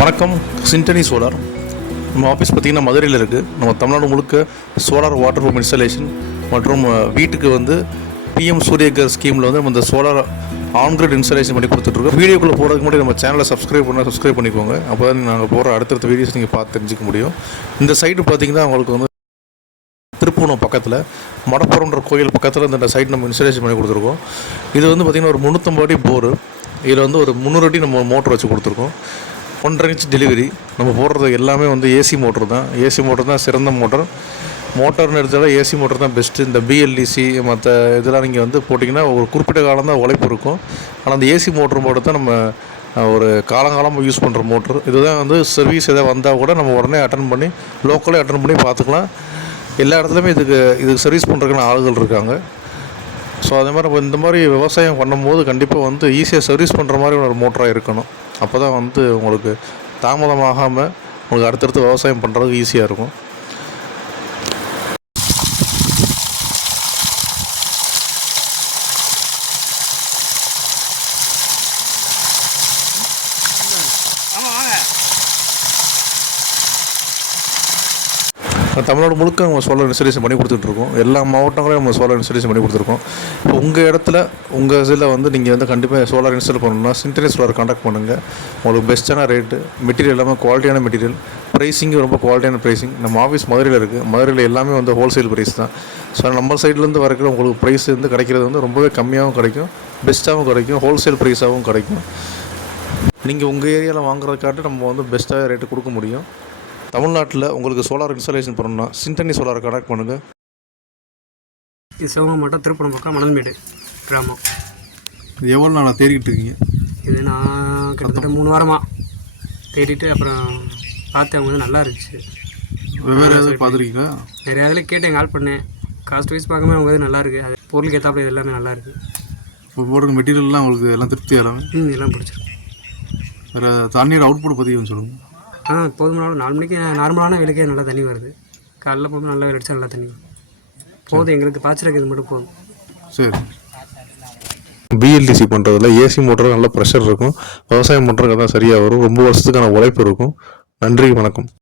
வணக்கம் சிண்டனி சோலார் நம்ம ஆஃபீஸ் பார்த்திங்கன்னா மதுரையில் இருக்குது நம்ம தமிழ்நாடு முழுக்க சோலார் வாட்டர் பம்ப் இன்ஸ்டாலேஷன் மற்றும் வீட்டுக்கு வந்து பிஎம் சூரியகர் ஸ்கீமில் வந்து நம்ம இந்த சோலார் ஆன்கிரிட் இன்ஸ்டாலேஷன் பண்ணி கொடுத்துட்ருக்கோம். வீடியோக்குள்ளே போகிறதுக்கு முன்னாடி நம்ம சேனலை சப்ஸ்கிரைப் பண்ணால் சப்ஸ்கிரைப் பண்ணிக்கோங்க. அப்போ தான் நாங்கள் போகிற அடுத்தடுத்த வீடியோஸ் நீங்கள் பார்த்து தெரிஞ்சிக்க முடியும். இந்த சைட்டு பார்த்திங்கன்னா உங்களுக்கு வந்து திருப்பூணம் பக்கத்தில் மடப்புறம்ன்ற கோயில் பக்கத்தில் இந்த சைட் நம்ம இன்ஸ்டாலேஷன் பண்ணி கொடுத்துருக்கோம். இது வந்து பார்த்திங்கன்னா ஒரு முந்நூற்றம்பது அடி போரு இதில் வந்து ஒரு முந்நூறு அடி நம்ம மோட்டர் வச்சு கொடுத்துருக்கோம். ஒன்றரை இன்ச் டெலிவரி நம்ம போடுறது எல்லாமே வந்து ஏசி மோட்ரு தான். ஏசி மோட்ரு தான் சிறந்த மோட்டர் மோட்டர்னு எடுத்தாலும் ஏசி மோட்டர் தான் பெஸ்ட்டு இந்த பிஎல்டிசி மற்ற இதெல்லாம் நீங்கள் வந்து போட்டிங்கன்னா ஒரு குறிப்பிட்ட காலம் தான் உழைப்பு இருக்கும். ஆனால் அந்த ஏசி மோட்டர் மட்டும் தான் நம்ம ஒரு காலங்காலமாக யூஸ் பண்ணுற மோட்ரு இதுதான் வந்து சர்வீஸ் எதாவது வந்தால் கூட நம்ம உடனே அட்டன் பண்ணி லோக்கலே அட்டன் பண்ணி பார்த்துக்கலாம் எல்லா இடத்துலையுமே இதுக்கு இதுக்கு சர்வீஸ் பண்ணுறதுக்கான ஆளுகள் இருக்காங்க. ஸோ அதே மாதிரி நம்ம இந்த மாதிரி விவசாயம் பண்ணும்போது கண்டிப்பாக வந்து ஈஸியாக சர்வீஸ் பண்ணுற மாதிரி ஒரு மோட்டராக இருக்கணும். அப்போ தான் வந்து உங்களுக்கு தாமதமாகாமல் உங்களுக்கு அடுத்தடுத்து விவசாயம் பண்ணுறதுக்கு ஈஸியாக இருக்கும். தமிழ்நாடு முழுக்க நம்ம சோலார் இன்ஸ்டலேஷன் பண்ணி கொடுத்துட்ருக்கோம் எல்லா மாவட்டங்களையும் நம்ம சோலார் இன்ஸ்டலேஷன் பண்ணி கொடுத்துருக்கோம். இப்போ உங்கள் இடத்துல உங்கள் இதில் வந்து நீங்கள் வந்து கண்டிப்பாக சோலார் இன்ஸ்டால் பண்ணணும்னா சின்டனி சோலார் காண்டாக்ட் பண்ணுங்கள் உங்களுக்கு பெஸ்ட்டான ரேட்டு மெட்டீரியல் எல்லாமே குவாலிட்டியான மெட்டீரியல் ப்ரைஸிங்கும் ரொம்ப குவாலிட்டியான ப்ரைஸிங் நம்ம ஆஃபீஸ் மதுரையில் இருக்குது மதுரையில் எல்லாமே வந்து ஹோல்சேல் ப்ரைஸ் தான். ஸோ நம்ம சைட்லேருந்து வரைக்கும் உங்களுக்கு ப்ரைஸ் வந்து கிடைக்கிறது வந்து ரொம்பவே கம்மியாகவும் கிடைக்கும். பெஸ்ட்டாகவும் கிடைக்கும். ஹோல்சேல் ப்ரைஸாகவும் கிடைக்கும். நீங்கள் உங்கள் ஏரியாவில் வாங்குறதுக்காட்டு நம்ம வந்து பெஸ்ட்டாக ரேட்டு கொடுக்க முடியும். தமிழ்நாட்டில் உங்களுக்கு சோலார் இன்ஸ்டாலேஷன் பண்ணணும்னா சிண்டனி சோலாரை கனெக்ட் பண்ணுங்கள் இது சிவகங்கை மாவட்டம் திருப்பணம் பக்கம் மணல்மேடு கிராமம். இது எவ்வளோ நாளாக தேடிக்கிட்டு இருக்கீங்க? இது நான் கிட்டத்தட்ட மூணு வாரமாக தேடிட்டு அப்புறம் பார்த்தேன் அவங்க வந்து நல்லா இருந்துச்சு. வெவ்வேறு எதாவது பார்த்துருக்கீங்களா? நிறைய இதில் கேட்டு எங்கள் கால் பண்ணேன். காஸ்ட் வைஸ் பார்க்கும்போது அவங்க இது நல்லா இருக்குது அது பொருளுக்கு ஏற்றாப்புல இது எல்லாமே நல்லா இருக்குது இப்போ போடுற மெட்டீரியல்லாம் உங்களுக்கு எல்லாம் திருப்தி எல்லாமே ம் எல்லாம் பிடிச்சிருக்கு. வேறு தண்ணீர் அவுட்புட் பற்றி கொஞ்சம் சொல்லுங்கள் ஆ போதுமான நாலு மணிக்கு நார்மலான வேலைக்கே நல்லா தண்ணி வருது. காலைல போகும்போது நல்லா வேலை நல்லா தண்ணி வரும். போதும் எங்களுக்கு பாய்ச்சலுக்கு இது மட்டும் போதும். சரி. பிஎல்டிசி பண்ணுறதுல ஏசி மோட்டர் நல்ல ப்ரெஷர் இருக்கும். விவசாயம் பண்ணுறதுக்கு தான் சரியாக வரும். ரொம்ப வருஷத்துக்கான உழைப்பு இருக்கும். நன்றி வணக்கம்.